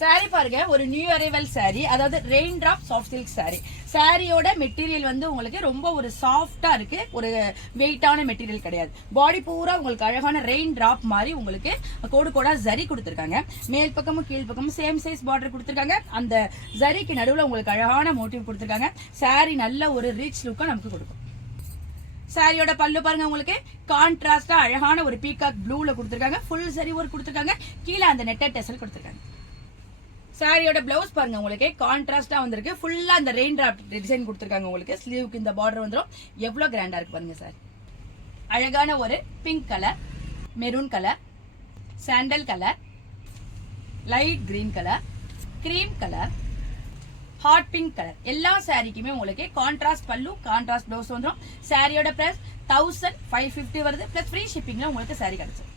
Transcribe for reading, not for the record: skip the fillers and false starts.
Sorry பாருங்க, ஒரு new arrival sorry, அதாவது rain drop soft silk sorry. சாரியோட மெட்டீரியல் வந்து உங்களுக்கு ரொம்ப ஒரு சாஃப்டா இருக்கு, ஒரு வெயிட்டான மெட்டீரியல் கிடையாது. பாடி பூரா உங்களுக்கு அழகான ரெயின் டிராப் மாதிரி உங்களுக்கு கோடு கோடா ஜரி கொடுத்துருக்காங்க. மேல் பக்கமும் கீழ் பக்கமும் சேம் சைஸ் பார்டர் கொடுத்துருக்காங்க. அந்த ஜரிக்கு நடுவில் உங்களுக்கு அழகான மோட்டிவ் கொடுத்துருக்காங்க. சாரி நல்ல ஒரு ரிச் லுக்கை நமக்கு கொடுக்கும். சாரியோட பல்லு பாருங்க, உங்களுக்கு கான்ட்ராஸ்டா அழகான ஒரு பீகாக் ப்ளூல கொடுத்துருக்காங்க. ஃபுல் சரி ஒர்க் கொடுத்துருக்காங்க. கீழே அந்த நெட்டட் டெசல் கொடுத்துருக்காங்க. சாரியோட பிளவுஸ் பாருங்க, உங்களுக்கு கான்ட்ராஸ்டா வந்திருக்கு. ஃபுல்லா அந்த ரெயின் டிராப் டிசைன் கொடுத்துருக்காங்க. உங்களுக்கு ஸ்லீவுக்கு இந்த பார்டர் வந்துடும். எவ்வளவு கிராண்டா இருக்கு பாருங்க சார். அழகான ஒரு pink colour, maroon colour, sandal colour, light green colour, cream colour, hot pink colour. எல்லா சாரிக்குமே உங்களுக்கு கான்ட்ராஸ்ட் பல்லு, கான்ட்ராஸ்ட் பிளவுஸ் வந்துடும். சாரியோட பிரைஸ் 1550 வருது. பிளஸ் ஃப்ரீ ஷிப்பிங்ல உங்களுக்கு சாரி கிடைச்சிடும்.